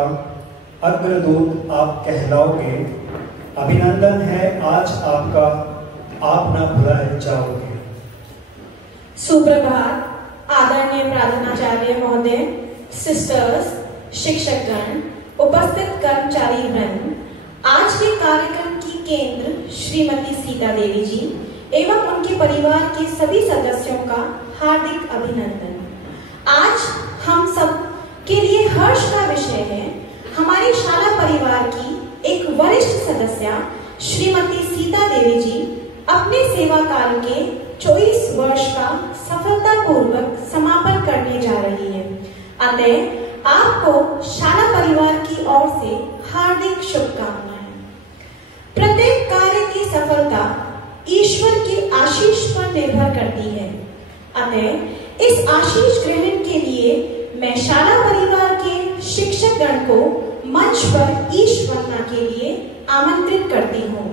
का अग्रदूत आप कहलाओगे। अभिनंदन है आज आपका, आप न भुलाए जाओगे। सुप्रभात आदरणीय प्रार्थनाचार्य महोदय, सिस्टर्स, शिक्षकगण, उपस्थित कर्मचारी वृंद। आज के कार्यक्रम की केंद्र श्रीमती सीता देवी जी एवं उनके परिवार के सभी सदस्यों का हार्दिक अभिनंदन। आज हम सब के लिए हर्ष का विषय है हमारी शाला परिवार की एक वरिष्ठ सदस्य श्रीमती सीता देवी जी अपने सेवा काल के 24 वर्ष का सफलतापूर्वक समापन करने जा रही है। अतः आपको शाला परिवार की ओर से हार्दिक शुभकामनाएं। प्रत्येक कार्य की सफलता ईश्वर के आशीष पर निर्भर करती है। अतः इस आशीष ग्रहण के लिए मैं शाला परिवार के शिक्षकगण को मंच पर ईश वंदना के लिए आमंत्रित करती हूँ।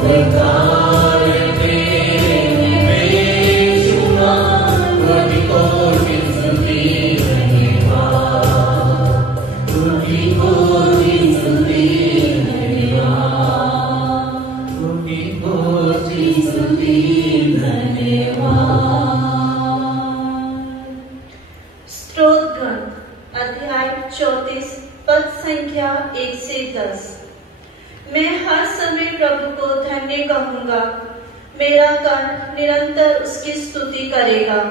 उपकार मैं हर समय प्रभु को धन्य कहूंगा। मेरा कंठ निरंतर उसकी स्तुति करेगा।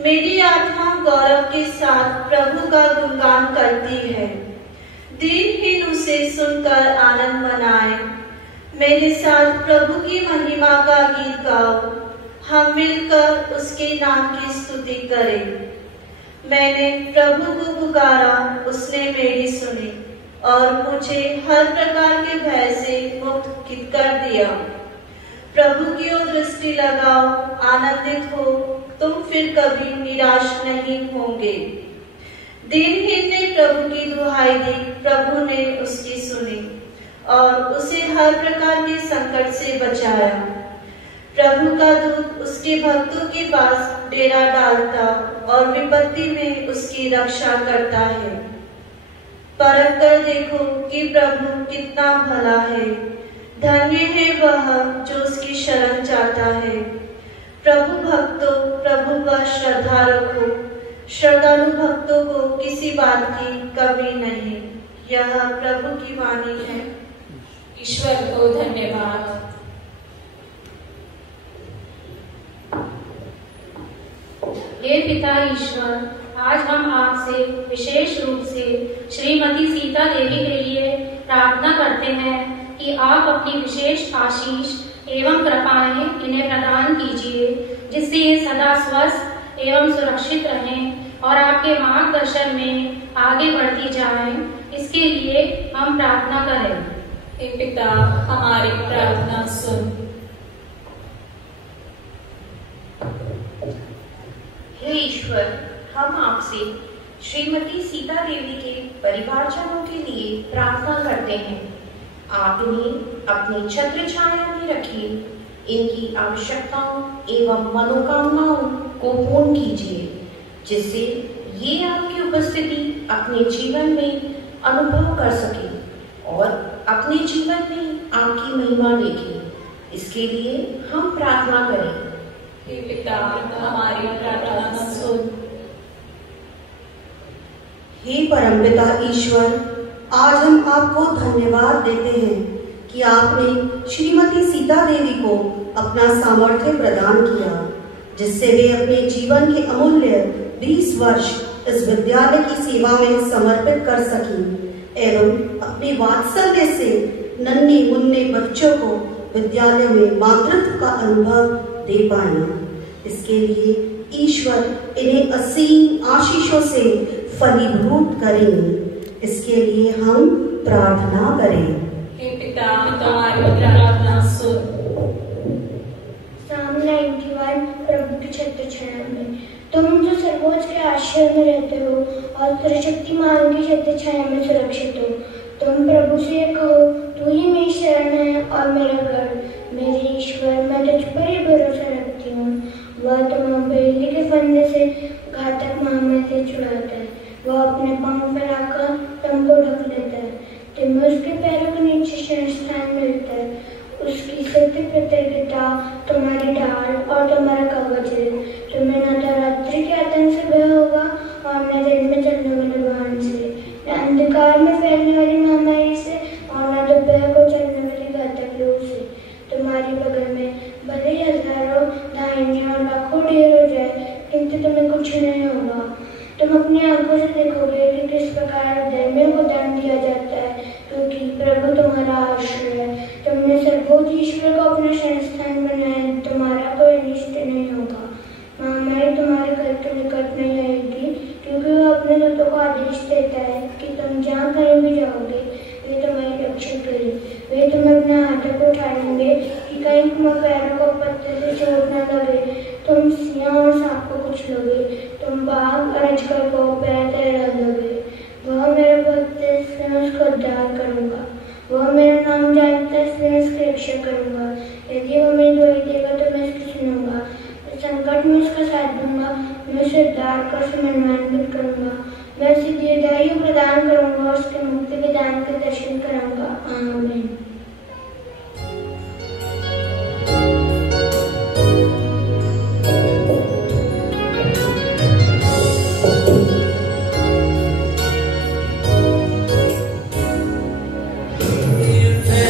मेरी आत्मा गौरव के साथ प्रभु का गुणगान करती है। दीनहीन उसे सुनकर आनंद मनाए। मेरे साथ प्रभु की महिमा का गीत गाओ। हम मिलकर उसके नाम की स्तुति करें। मैंने प्रभु को पुकारा, उसने मेरी सुनी और मुझे हर प्रकार के भय से मुक्त कर दिया। प्रभु की ओर दृष्टि लगाओ, आनंदित हो, तुम फिर कभी निराश नहीं होंगे। दीनहीन ने प्रभु की दुहाई दी, प्रभु ने उसकी सुनी और उसे हर प्रकार के संकट से बचाया। प्रभु का दूत उसके भक्तों के पास डेरा डालता और विपत्ति में उसकी रक्षा करता है। परख कर देखो कि प्रभु कितना भला है। धन्य है वह जो उसकी शरण चाहता है। प्रभु भक्तों, प्रभु पर श्रद्धा रखो। श्रद्धालु भक्तों को किसी बात की कमी नहीं। यह प्रभु की वाणी है। ईश्वर को धन्यवाद। हे पिता ईश्वर, आज हम आपसे विशेष रूप से श्रीमती सीता देवी के लिए प्रार्थना करते हैं कि आप अपनी विशेष आशीष एवं कृपाएं इन्हें प्रदान कीजिए, जिससे ये सदा स्वस्थ एवं सुरक्षित रहें और आपके मार्गदर्शन में आगे बढ़ती जाएं। इसके लिए हम प्रार्थना करें। हे पिता, हमारी प्रार्थना सुन। हे ईश्वर, हम आपसे श्रीमती सीता देवी के परिवारजनों के लिए प्रार्थना करते हैं। आप इन्हें अपनी छत्र छाया में रखिए। इनकी आवश्यकताओं एवं मनोकामनाओं को पूर्ण कीजिए, जिससे ये आपकी उपस्थिति अपने जीवन में अनुभव कर सके और अपने जीवन में आपकी महिमा देखें। इसके लिए हम प्रार्थना करें। हे पिता, हमारी प्रार्थना सुन। हे परमपिता ईश्वर, आज हम आपको धन्यवाद देते हैं कि आपने श्रीमती सीता देवी को अपना सामर्थ्य प्रदान किया, जिससे वे अपने जीवन के अमूल्य 20 वर्ष इस विद्यालय की सेवा में समर्पित कर सकी एवं अपने वात्सल्य से नन्हे मुन्ने बच्चों को विद्यालय में मातृत्व का अनुभव दे पाए। इसके लिए ईश्वर इन्हें असीम आशीषों से फलीभूत करें। इसके लिए हम प्रार्थना करें। हे पिता, हमारी प्रार्थना सुन। साम 91 प्रभु की छत्र छाया में। तुम जो सर्वोच्च के आश्रय में रहते हो और सर्वशक्तिमान की छत्र छाया में सुरक्षित हो, तुम प्रभु से कहो, तू ही मेरी शरण है और मेरा गढ़। मेरे ईश्वर, मैं तुझ पर ही भरोसा रखती हूँ। वह तुम्हें बिजली के फंदे से, घातक महामारी से छुड़ाता है। वह अपने पंख फैलाकर तुमको ढक लेता है। तुम्हें उसके पैरों के नीचे शरण स्थान मिलता है। उसकी सत्य प्रतियोगिता तुम्हारी ढाल और तुम्हारा कवच है। तुम्हें न तो रात्रि के आतंक से भय होगा और न दिन में चलने वाले वाहन से, न अंधकार में फैलने वाली महामारी से और न दोपहर को चलने वाली घातक लू से। तुम्हारी बगल में भले ही हजारों दाहिने और लाखों ढेर हो जाए, किंतु तुम्हें कुछ नहीं होगा। तुम अपनी आंखों से देखोगे कि किस प्रकार धर्मियों को दंड दिया जाता है, क्योंकि प्रभु तुम्हारा आश्रय है। तुमने सर्वोच्च ईश्वर को अपना शरण स्थान बनाया, तुम्हारा कोई अनिष्ट नहीं होगा। महामारी तुम्हारे घर के निकट नहीं आएगी, क्योंकि वह अपने दूतों को आदेश देता है कि तुम जहाँ कहीं भी जाओगे वे तुम्हारी रक्षा करें। वे तुम्हें अपने हाथों को उठाएंगे कि कहीं तुम्हारे पैरों को पत्थर से चोट न लगे। तुम सिंह और सांप को कुछ लोगे, तुम बाघ और अजगर को पैर तले रख लोगे। वह मेरा भक्त है, इसलिए मैं उसको उद्धार करूंगा। वह मेरा नाम जानता है, इसलिए मैं उसकी रक्षा करूंगा। यदि वह मेरी दुआई देगा तो मैं उसकी सुनूंगा। संकट में उसका साथ दूंगा। मैं उसे उद्धार कर उसे महिमान्वित करूंगा। मैं उसे दीर्घायु प्रदान करूंगा और उसके मुक्ति के दान के दर्शन कराऊंगा। आमीन। Yeah.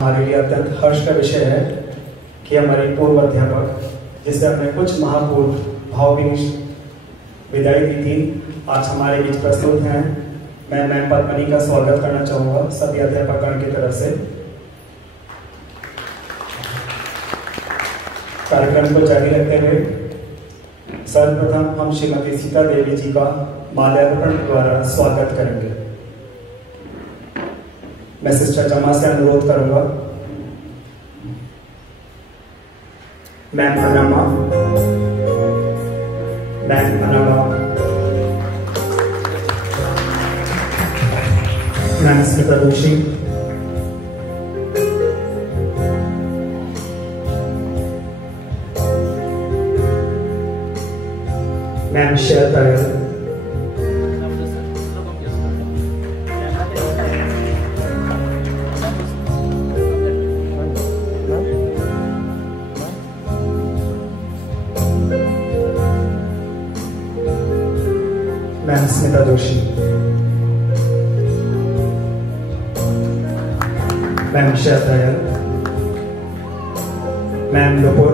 हमारे लिए अत्यंत हर्ष का विषय है कि हमारे पूर्व अध्यापक जिससे हमने कुछ महापूर्व भावभीनी विदाई दी थी, आज हमारे बीच प्रस्तुत हैं। मैं मैम पद्मनी का स्वागत करना चाहूंगा सभी अध्यापकगण की तरफ से। कार्यक्रम को जारी रखते हुए सर्वप्रथम हम श्रीमती सीता देवी जी का माल्यार्पण द्वारा स्वागत करेंगे। मैं सिस्टर जमा से अनुरोध करूंगा, ma'am Anma, ma'am Anma, ma'am Smita Joshi, ma'am Shweta Tayal, ma'am Smita Joshi, ma'am Shweta Tayal, ma'am Nupur,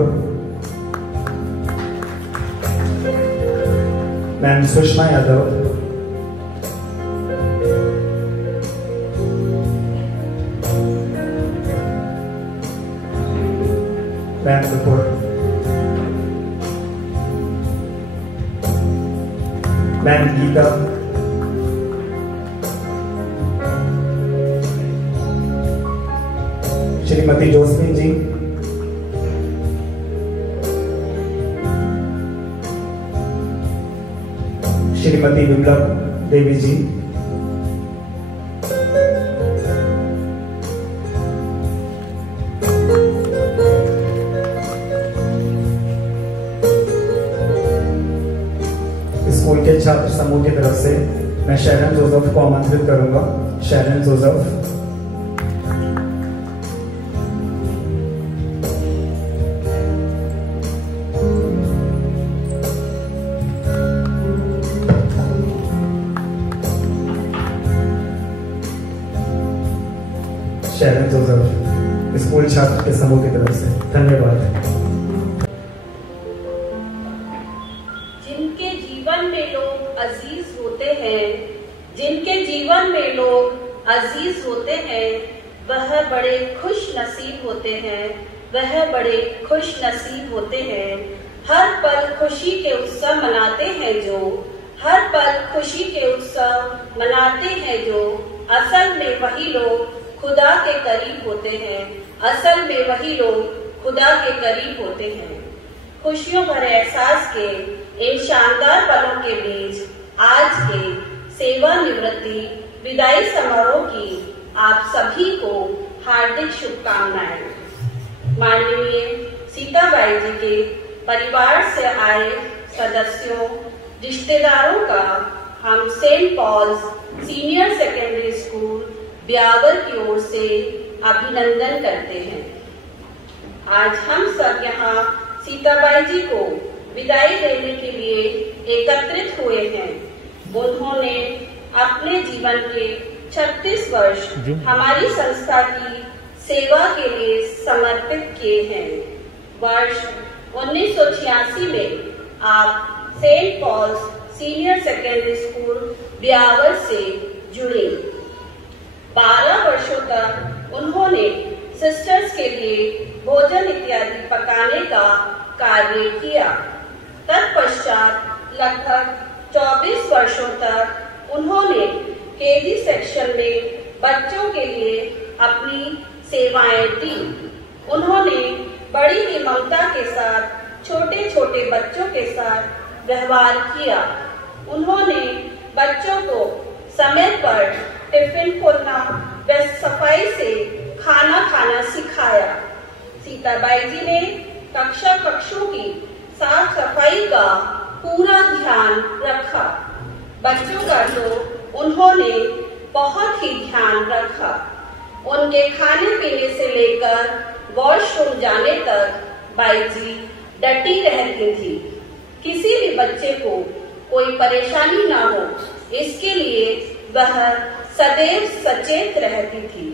ma'am Sushma Yadav, ma'am Nupur, ma'am Geeta, Shrimati Josmin ji, Shrimati Vimla Devi ji, school के छात्र समूह की तरफ से मैं शैरन जोसेफ को आमंत्रित करूंगा। Sharon Joseph, Sharon Joseph school छात्र के समूह की तरफ से। धन्यवाद। धन्यवाद। जिनके जीवन में लोग अजीज होते हैं, जिनके जीवन में लोग अजीज होते हैं, वह बड़े खुश नसीब होते हैं, वह बड़े खुश नसीब होते हैं। हर पल खुशी के उत्सव मनाते हैं जो, हर पल खुशी के उत्सव मनाते हैं जो, असल में वही लोग खुदा के करीब होते हैं, असल में वही लोग खुदा के करीब होते हैं। खुशियों भरे एहसास के इन शानदार पलों के बीच आज के सेवानिवृत्ति विदाई समारोह की आप सभी को हार्दिक शुभकामनाएं। माननीय सीताबाई जी के परिवार से आए सदस्यों, रिश्तेदारों का हम Saint Paul's senior secondary school Beawar की ओर से अभिनंदन करते हैं। आज हम सब यहाँ सीताबाई जी को विदाई देने के लिए एकत्रित हुए हैं। उन्होंने अपने जीवन के 36 वर्ष हमारी संस्था की सेवा के लिए समर्पित किए हैं। वर्ष 1986 में आप Saint Paul's senior secondary school Beawar से जुड़े। 12 वर्षों तक उन्होंने सिस्टर्स के लिए भोजन इत्यादि पकाने का कार्य किया। तत्पश्चात लगभग 24 वर्षों तक उन्होंने केजी सेक्शन में बच्चों के लिए अपनी सेवाएं दी। उन्होंने बड़ी ही ममता के साथ छोटे छोटे बच्चों के साथ व्यवहार किया। उन्होंने बच्चों को समय पर टिफिन खोलना व सफाई से खाना खाना सिखाया। सीताबाई जी ने कक्षा कक्षों की साफ सफाई का पूरा ध्यान रखा। बच्चों का तो उन्होंने बहुत ही ध्यान रखा। उनके खाने पीने से लेकर वॉशरूम जाने तक बाई जी डटी रहती थी। किसी भी बच्चे को कोई परेशानी ना हो, इसके लिए वह सदैव सचेत रहती थी।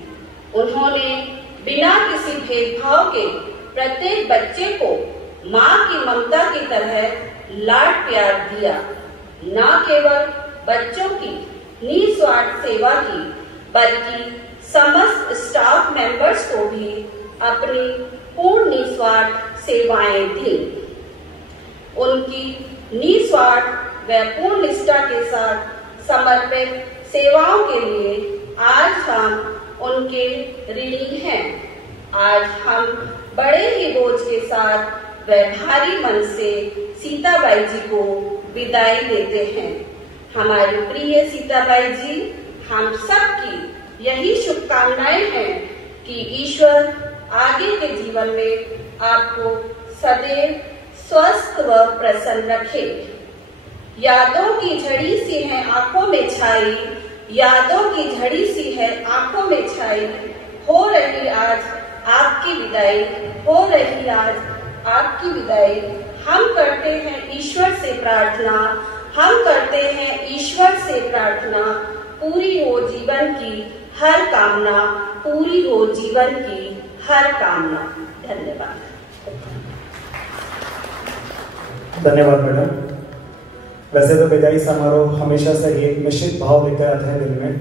उन्होंने बिना किसी भेदभाव के प्रत्येक बच्चे को माँ की ममता की तरह लाड प्यार दिया। न केवल बच्चों की निस्वार्थ सेवा की, बल्कि समस्त स्टाफ मेंबर्स को भी अपनी पूर्ण निस्वार्थ सेवाएं दी। उनकी निस्वार्थ व पूर्ण निष्ठा के साथ समर्पित सेवाओं के लिए आज हम उनके ऋणी हैं। आज हम बड़े ही बोझ के साथ व भारी मन से सीताबाई जी को विदाई देते हैं। हमारी प्रिय सीताबाई जी, हम सबकी यही शुभकामनाएं हैं कि ईश्वर आगे के जीवन में आपको सदैव स्वस्थ व प्रसन्न रखे। यादों की झड़ी सी है आंखों में छाई, यादों की झड़ी सी है आंखों में छाई। हो रही आज आपकी विदाई, हो रही आज आपकी विदाई। हम करते हैं ईश्वर से प्रार्थना, हम करते हैं ईश्वर से प्रार्थना, पूरी हो जीवन की हर कामना, पूरी हो जीवन की हर कामना। धन्यवाद। धन्यवाद मैडम। वैसे तो विदाई समारोह हमेशा से ही एक मिश्रित भाव लेकर आते हैं दिल में।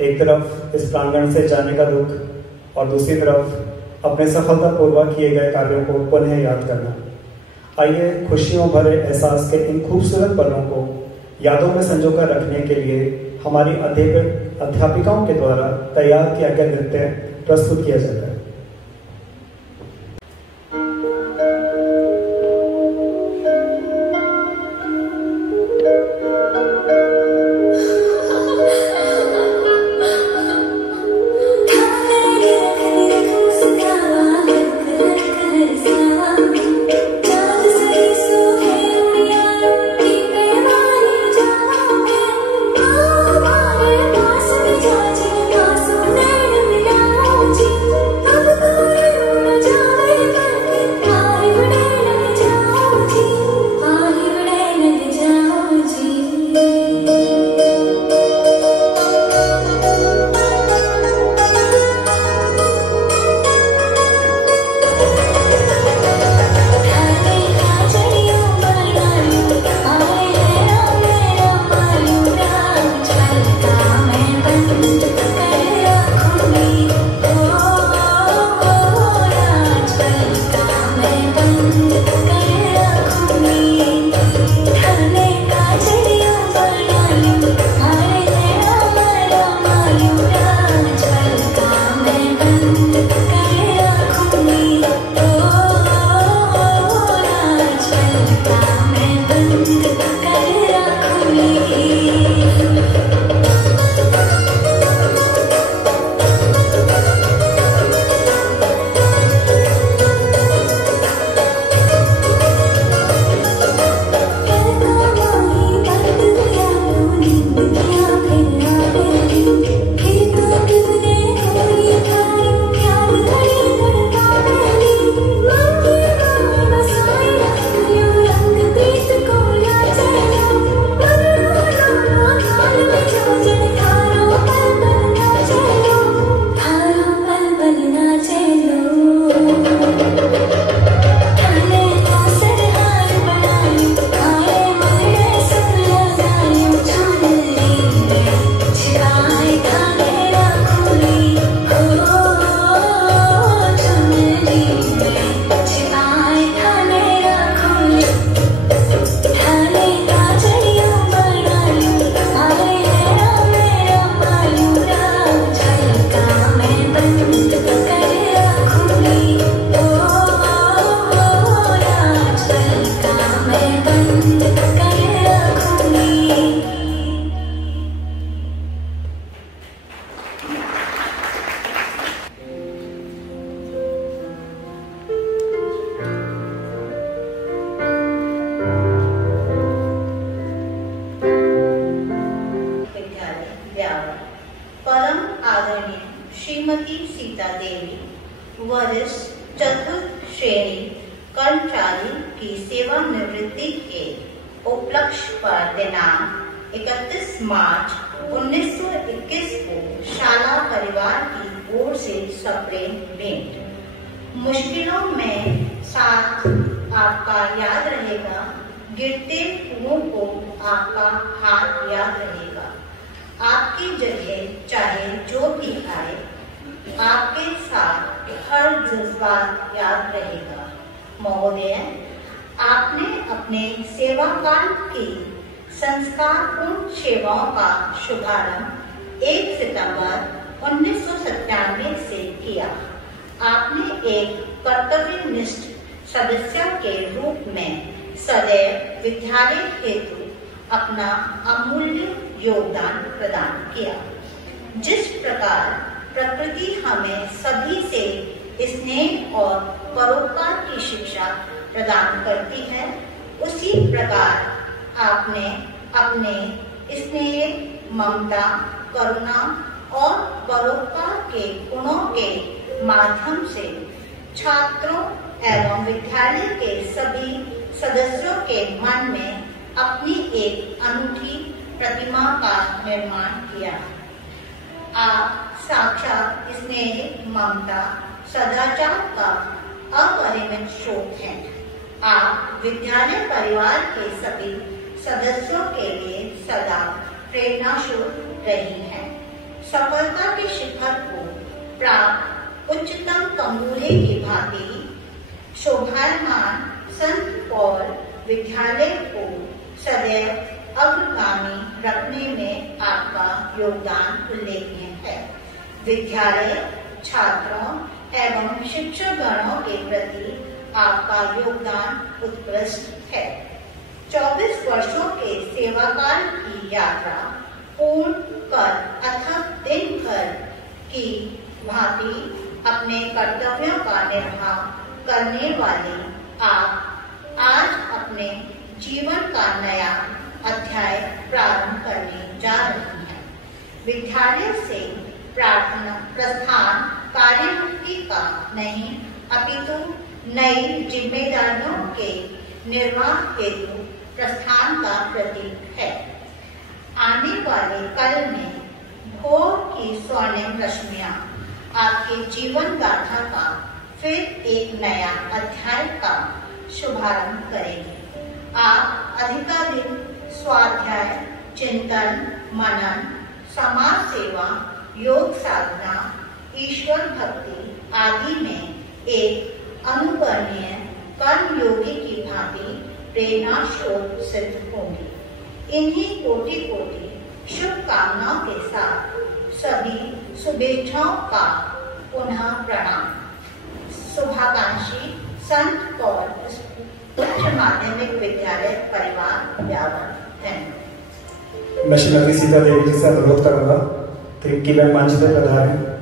एक तरफ इस प्रांगण से जाने का दुख और दूसरी तरफ अपने सफलतापूर्वक किए गए कार्यों को पुनः याद करना। आइए खुशियों भरे एहसास के इन खूबसूरत पलों को यादों में संजोकर रखने के लिए हमारी अध्यापिकाओं के द्वारा तैयार किया गया नृत्य प्रस्तुत किया जाता है। पास में जा जी, पास में मिलाओ जी। कर्मचारी की सेवानिवृत्ति के उपलक्ष्य पर दिनांक 31 मार्च 1921 को शाला परिवार की ओर से सप्रेम भेंट। मुश्किलों में साथ आपका याद रहेगा, गिरते हुओं को आपका हाथ याद रहेगा। आपकी जगह चाहे जो भी आए, आपके साथ हर जज्बात याद रहेगा। महोदय, आपने अपने सेवा काल की संस्कारपूर्ण सेवाओं का शुभारंभ 1 सितंबर 1997 से किया। आपने एक कर्तव्यनिष्ठ सदस्य के रूप में सदैव विद्यालय हेतु अपना अमूल्य योगदान प्रदान किया। जिस प्रकार प्रकृति हमें सभी से स्नेह और परोपकार की शिक्षा प्रदान करती है, उसी प्रकार आपने अपने स्नेह, ममता, करुणा और परोपकार के गुणों के माध्यम से छात्रों एवं विद्यालय के सभी सदस्यों के मन में अपनी एक अनूठी प्रतिमा का निर्माण किया। आप साक्षात स्नेह, ममता, सदाचार का अपरिमित स्रोत हैं। आप विद्यालय परिवार के सभी सदस्यों के लिए सदा प्रेरणास्रोत रही हैं। सफलता के शिखर को प्राप्त उच्चतम तंबूरे की भांति शोभायमान संत पौल विद्यालय को सदैव अग्रगामी रखने में आपका योगदान उल्लेखनीय है। विद्यालय छात्रों एवं शिक्षकगणों के प्रति आपका योगदान उत्कृष्ट है। 24 वर्षों के सेवाकाल की यात्रा पूर्ण कर अथक दिन भर की भांति अपने कर्तव्यों का निर्वाह करने वाले आप आज अपने जीवन का नया अध्याय प्रारंभ करने जा रही हैं। विद्यालय से प्रस्थान कार्यमुक्ति का नहीं, अपितु नई जिम्मेदारियों के निर्वाह हेतु प्रस्थान का प्रतीक है। आने वाले कल में भोर की स्वर्णिम रश्मियां आपके जीवन गाथा का फिर एक नया अध्याय का शुभारंभ करेंगे। आप अधिकाधिक स्वाध्याय, चिंतन, मनन, समाज सेवा, योग साधना, ईश्वर भक्ति आदि में एक अनुकरणीय कर्मयोगी की भांति प्रेरणा स्रोत सिद्ध होंगी। इन्हीं कोटि कोटि शुभकामनाओं के साथ सभी शुभेच्छाओं का पुनः प्रणाम। शुभाकांक्षी संत पौल उच्च माध्यमिक विद्यालय परिवार व्यावर। धन्यवाद। मैं श्रीमती सीता देवी जी से अनुरोध करूंगा कि वह मंच पर पधारें।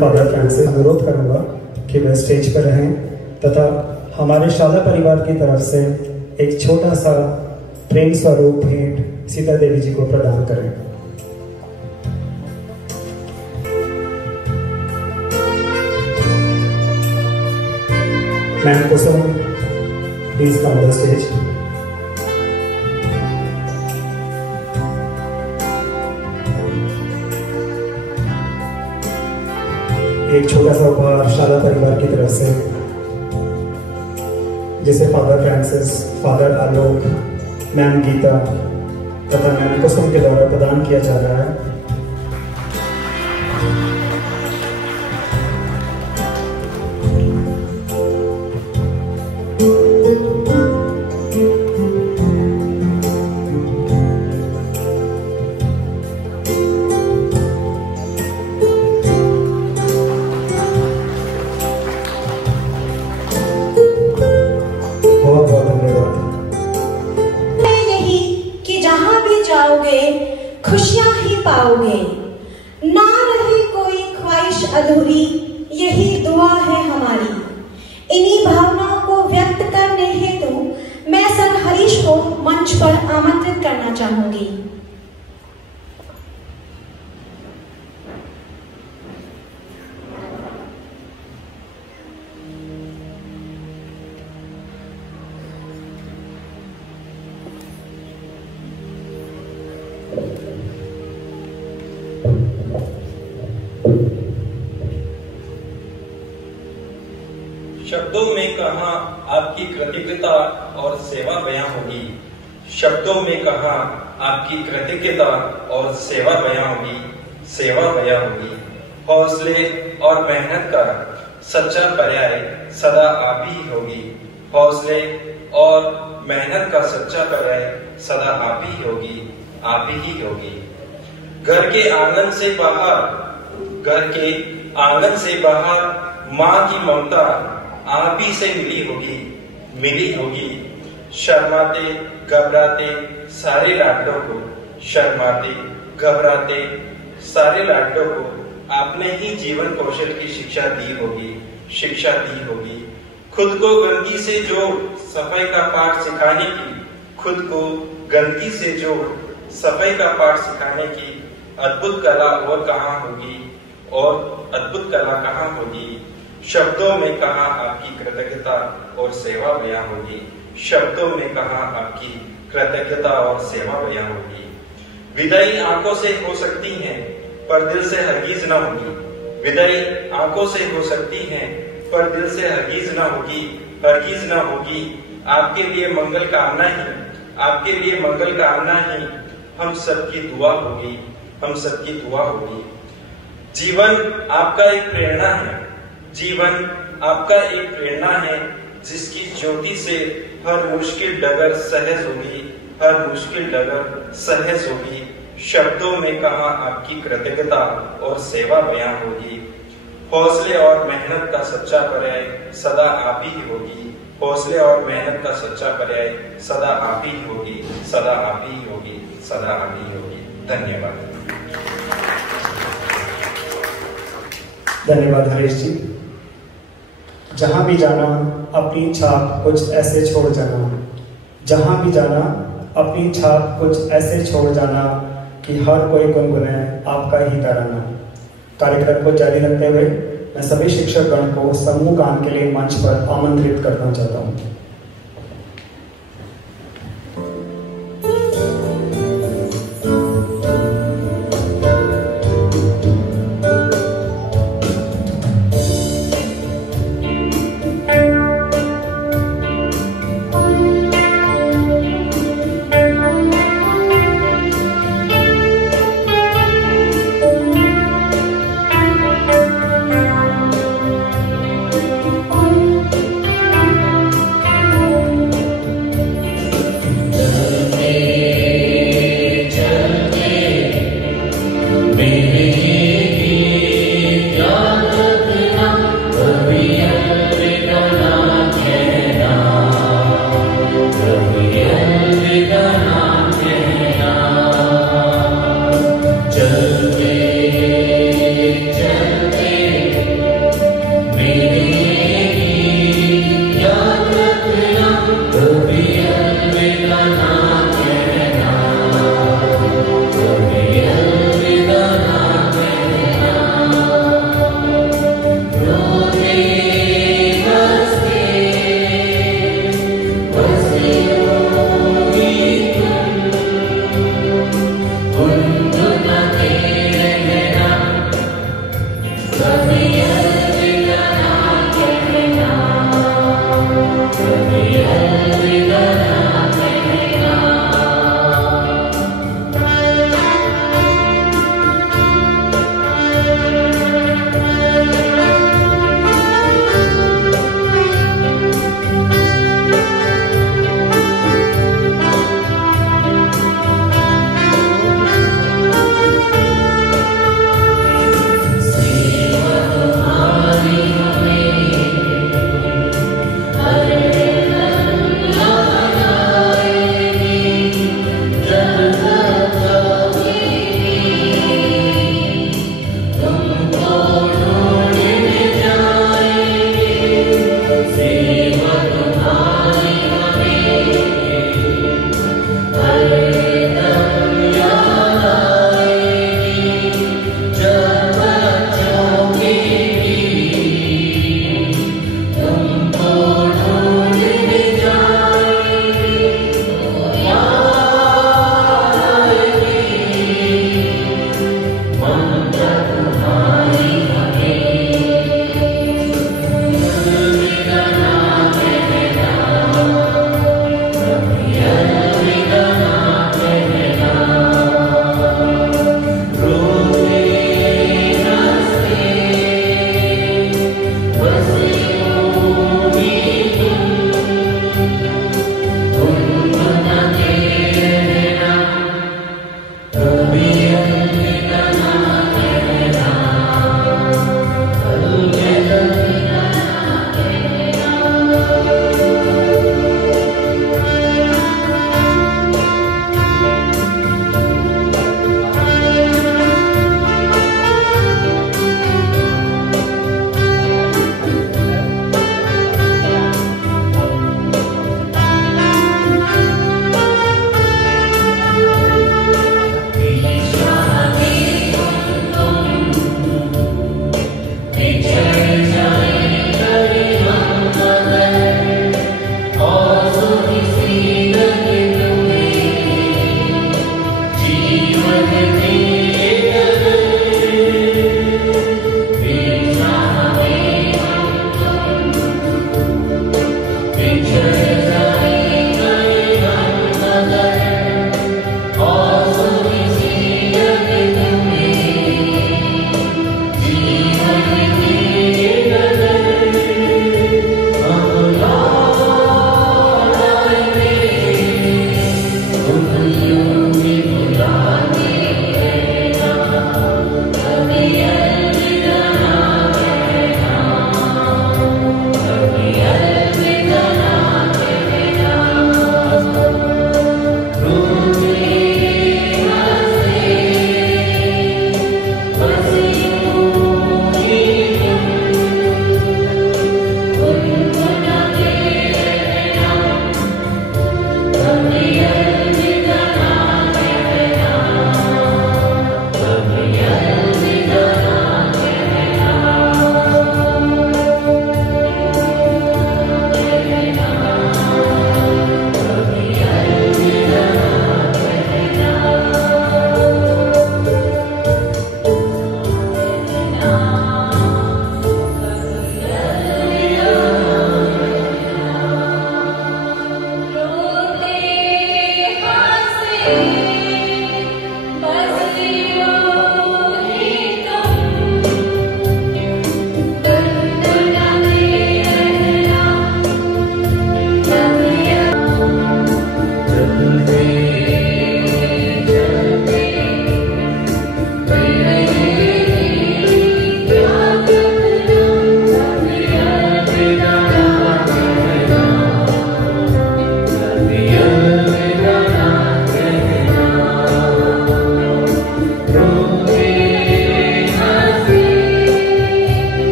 फादर फ्रांसिस अनुरोध करूंगा कि वह स्टेज पर रहें तथा हमारे शाला परिवार की तरफ से एक छोटा सा प्रेम स्वरूप भेंट सीता देवी जी को प्रदान करें। Ma'am Kusum, please come on the stage. एक छोटा सा उपहार शाला परिवार की तरफ से, जिसे फादर फ्रांसिस, फादर आलोक, मैम गीता तथा मैम कुसुम के द्वारा प्रदान किया जा रहा है। अधूरी, यही दुआ है हमारी। इन्हीं भावनाओं को व्यक्त करने हेतु मैं सर हरीश को मंच पर आमंत्रित करना चाहूंगी। शब्दों में कहा आपकी कृतज्ञता और सेवा बयां होगी। शब्दों में कहा आपकी कृतज्ञता और सेवा बयां होगी, सेवा बयां होगी। हौसले और मेहनत का सच्चा पर्याय सदा आप ही होगी। हौसले और मेहनत का सच्चा पर्याय सदा आप ही होगी, आप ही होगी। घर के आंगन से बाहर, घर के आंगन से बाहर माँ की ममता आप ही से मिली होगी, मिली होगी। शर्माते घबराते सारे लाडलों को, शर्माते घबराते सारे लाडलों को आपने ही जीवन कौशल की शिक्षा दी होगी, शिक्षा दी होगी। खुद को गंदगी से जोड़ सफाई का पाठ सिखाने की, खुद को गंदगी से जोड़ सफाई का पाठ सिखाने की अद्भुत कला और कहाँ होगी, और अद्भुत कला कहाँ होगी। शब्दों में कहा आपकी कृतज्ञता और सेवा बयां होगी। शब्दों में कहा आपकी कृतज्ञता और सेवा बयां होगी। विदाई आंखों से हो सकती है पर दिल से हरगिज न होगी। विदाई आंखों से हो सकती है पर दिल से हरगिज न होगी, हरगिज न होगी। आपके लिए मंगल कामना ही, आपके लिए मंगल कामना ही हम सबकी दुआ होगी, हम सबकी दुआ होगी। जीवन आपका एक प्रेरणा है, जीवन आपका एक प्रेरणा है, जिसकी ज्योति से हर मुश्किल डगर सहज होगी, हर मुश्किल डगर सहज होगी। शब्दों में कहा आपकी कृतज्ञता और सेवा बयां होगी। हौसले और मेहनत का सच्चा पर्याय सदा आप ही होगी। हौसले और मेहनत का सच्चा पर्याय सदा आप ही होगी, सदा आप ही होगी, सदा आप ही होगी। धन्यवाद। धन्यवाद हरीश जी। जहां भी जाना अपनी छाप कुछ ऐसे छोड़ जाना, जहां भी जाना अपनी छाप कुछ ऐसे छोड़ जाना कि हर कोई गुनगुनाए आपका ही तराना। कार्यक्रम को जारी रखते हुए मैं सभी शिक्षक गण को समूह गान के लिए मंच पर आमंत्रित करना चाहता हूँ।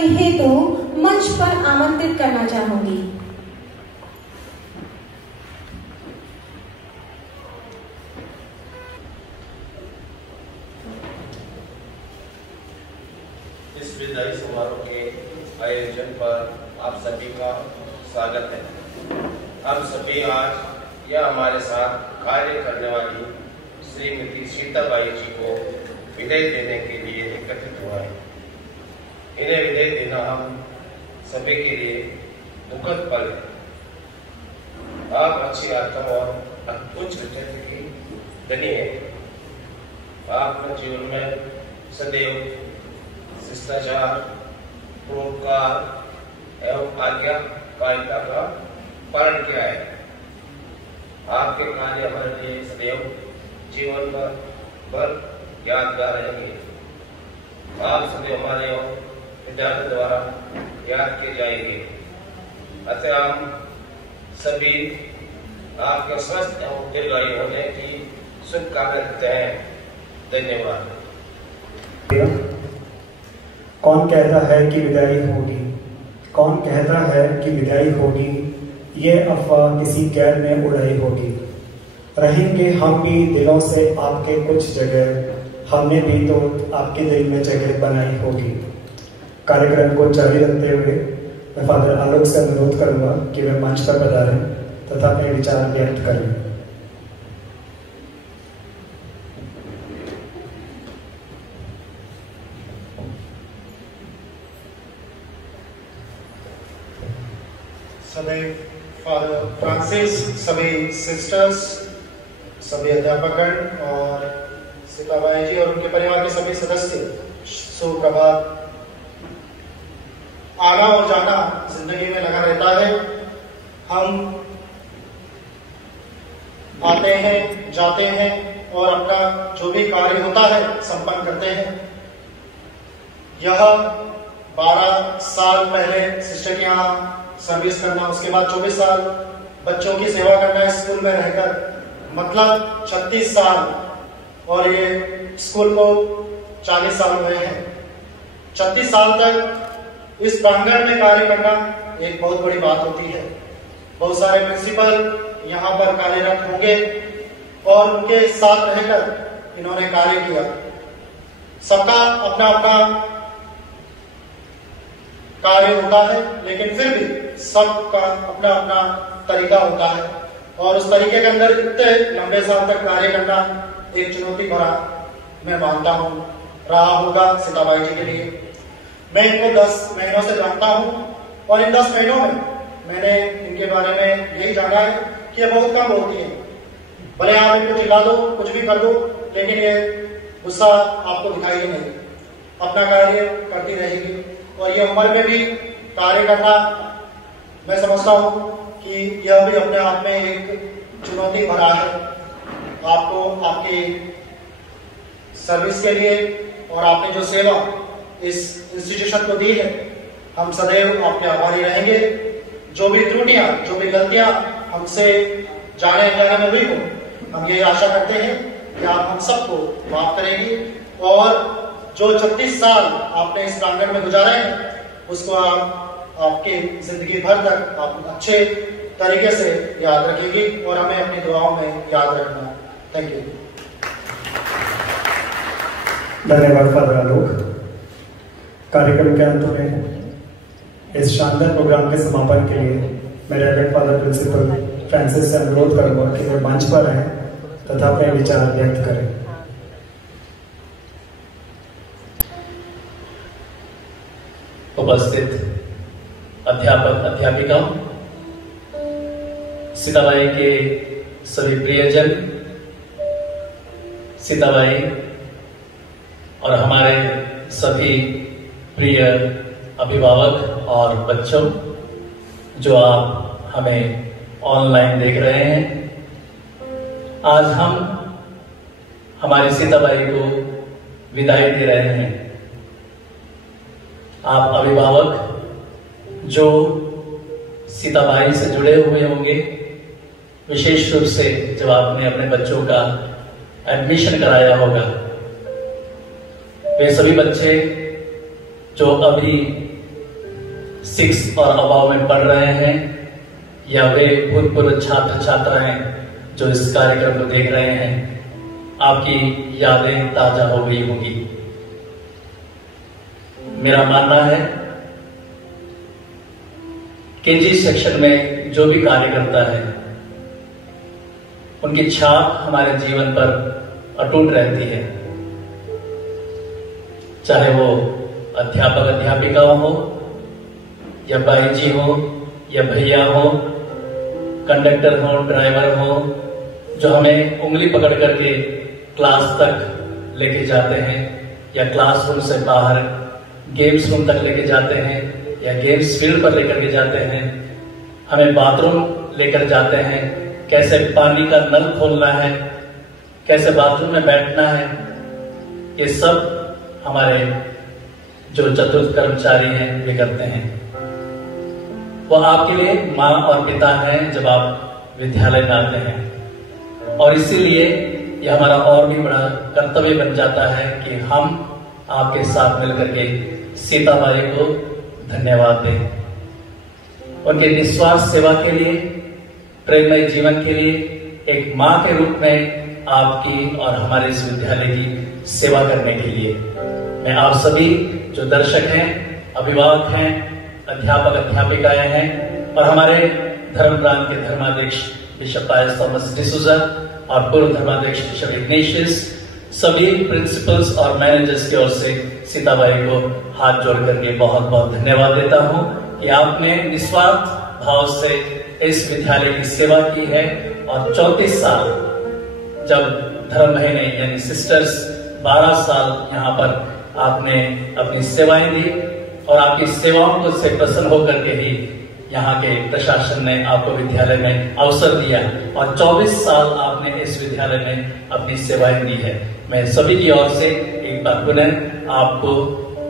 करने हेतु मंच पर आमंत्रित करना चाहूंगी। इस विदाई समारोह के आयोजन पर आप सभी का स्वागत है। हम सभी आज यह हमारे साथ कार्य करने वाली श्रीमती सीताबाई जी को विदाई देने के लिए एकत्रित हुआ है। इन्हें विदाई देना हम सभी के लिए दुखद पल है। आप अच्छी आत्मा और उच्च चरित्र की धनी है। आप अपने जीवन में सदैव शिष्टाचार, परोपकार एवं आज्ञाकारिता का पालन किया है। आपके कार्य हमारे लिए सदैव जीवन भर यादगार रहेंगे। आप सदैव हमारे विद्यार्थी द्वारा याद किए जाएंगे। अतः हम सभी आपके स्वस्थ एवं दीर्घायु होने की शुभकामना देते हैं। धन्यवाद। कौन कहता है कि विदाई होगी? कौन कहता है कि विदाई होगी? ये अफवाह किसी गैर ने उड़ाई होगी। रहेंगे हम भी दिलों से आपके कुछ जगह, हमने भी तो आपके दिल में जगह बनाई होगी। कार्यक्रम को जारी रखते हुए मैं फादर आलोक से अनुरोध करूंगा कि वे मंच पर पधारें तथा अपने विचार व्यक्त करें। सभी फादर फ्रांसिस, सभी सिस्टर्स, सभी अध्यापकगण और सीताबाई जी और उनके परिवार के सभी सदस्य, सुप्रभात। आना और जाना जिंदगी में लगा रहता है। हम आते हैं, जाते हैं और अपना जो भी कार्य होता है संपन्न करते हैं। यह 12 साल पहले सिस्टर के यहाँ सर्विस करना, उसके बाद 24 साल बच्चों की सेवा करना है स्कूल में रहकर, मतलब 36 साल, और ये स्कूल को 40 साल हुए हैं। 36 साल तक इस प्रांगण में कार्य करना एक बहुत बड़ी बात होती है। बहुत सारे प्रिंसिपल यहाँ पर कार्यरत होंगे और उनके साथ रहकर इन्होंने कार्य किया। सबका अपना अपना कार्य होता है, लेकिन फिर भी सबका अपना अपना तरीका होता है और उस तरीके के अंदर इतने लंबे साल तक कार्य करना एक चुनौती भरा मैं मानता हूँ रहा होगा सीताबाई जी के लिए। मैं इनको 10 महीनों से जानता हूँ और इन 10 महीनों में मैंने इनके बारे में यही जाना है कि ये बहुत कम बोलती है। भले आप इनको चिल्ला दो, कुछ भी कर दो, लेकिन ये गुस्सा आपको दिखाई नहीं, अपना कार्य करती रहेगी। और ये उम्र में भी कार्य करना मैं समझता हूँ कि यह भी अपने आप में एक चुनौती भरा है। आपको आपकी सर्विस के लिए और आपने जो सेवा इस इंस्टीट्यूशन को दी है, हम सदैव आपके आभारी रहेंगे। जो भी त्रुटियां, जो भी गलतियां हमसे जाने अनजाने में हुई हो, हम ये आशा करते हैं कि आप हम सबको माफ करेंगी और जो 36 साल आपने इस प्रांगण में गुजारे हैं, उसको आप आपके जिंदगी भर तक आप अच्छे तरीके से याद रखेगी और हमें अपनी दुआओं में याद रखना। Thank you. धन्यवाद फादर आलोक। कार्यक्रम के अंत में इस शानदार प्रोग्राम के समापन के लिए मैं रेवरेंड फादर प्रिंसिपल फ्रांसिस से अनुरोध करूंगा कि वे मंच पर रहें तथा अपने विचार व्यक्त करें। उपस्थित अध्यापक अध्यापिका, सीताबाई के सभी प्रियजन, सीताबाई और हमारे सभी प्रिय अभिभावक और बच्चों जो आप हमें ऑनलाइन देख रहे हैं, आज हम हमारी सीताबाई को विदाई दे रहे हैं। आप अभिभावक जो सीताबाई से जुड़े हुए होंगे, विशेष रूप से जब आपने अपने बच्चों का एडमिशन कराया होगा, वे सभी बच्चे जो अभी 6 और अबाव में पढ़ रहे हैं, या वे भूतपूर्व छात्र छात्राएं जो इस कार्यक्रम को देख रहे हैं, आपकी यादें ताजा हो गई होगी। मेरा मानना है केजी सेक्शन में जो भी कार्य करता है उनकी छाप हमारे जीवन पर अटूट रहती है, चाहे वो अध्यापक अध्यापिका हो, या बाई जी हो, या भैया हो, कंडक्टर हो, ड्राइवर हो, जो हमें उंगली पकड़ करके क्लास तक लेके जाते हैं, या क्लासरूम से बाहर गेम्स रूम तक लेके जाते हैं, या गेम्स फील्ड पर लेकर के जाते हैं, हमें बाथरूम लेकर जाते हैं, कैसे पानी का नल खोलना है, कैसे बाथरूम में बैठना है, ये सब हमारे जो चतुर्थ कर्मचारी हैं वे करते हैं। वो आपके लिए माँ और पिता हैं जब आप विद्यालय में आते हैं, और इसीलिए यह हमारा और भी बड़ा कर्तव्य बन जाता है कि हम आपके साथ मिलकर के सीताबाई को धन्यवाद दें, उनके निस्वार्थ सेवा के लिए, प्रेममय जीवन के लिए, एक माँ के रूप में आपकी और हमारे इस विद्यालय की सेवा करने के लिए। मैं आप सभी जो दर्शक हैं, अभिभावक हैं, अध्यापक अध्यापिकाएं हैं, और हमारे धर्म प्रांत के धर्माध्यक्ष बिशप पायस थॉमस डिसूजा और पूर्व धर्माध्यक्ष बिशप इग्नेशियस, सभी प्रिंसिपल्स और मैनेजर्स की ओर से सीताबाई को हाथ जोड़ करके बहुत बहुत धन्यवाद देता हूं कि आपने निस्वार्थ भाव से इस विद्यालय की सेवा की है, और 34 साल जब धर्म महीने यानी सिस्टर्स 12 साल यहाँ पर आपने अपनी सेवाएं दी, और आपकी सेवाओं को से प्रसन्न होकर के ही यहाँ के प्रशासन ने आपको विद्यालय में अवसर दिया, और 24 साल आपने इस विद्यालय में अपनी सेवाएं दी है। मैं सभी की ओर से एक बार पुनः आपको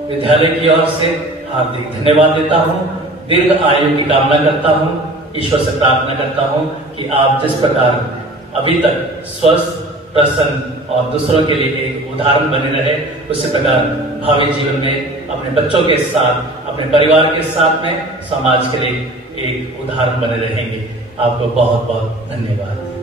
विद्यालय की ओर से हार्दिक धन्यवाद देता हूँ, दीर्घ आयु की कामना करता हूँ, ईश्वर से प्रार्थना करता हूँ कि आप जिस प्रकार अभी तक स्वस्थ, प्रसन्न और दूसरों के लिए एक उदाहरण बने रहे, उसी प्रकार भावी जीवन में अपने बच्चों के साथ, अपने परिवार के साथ में समाज के लिए एक उदाहरण बने रहेंगे। आपको बहुत बहुत धन्यवाद।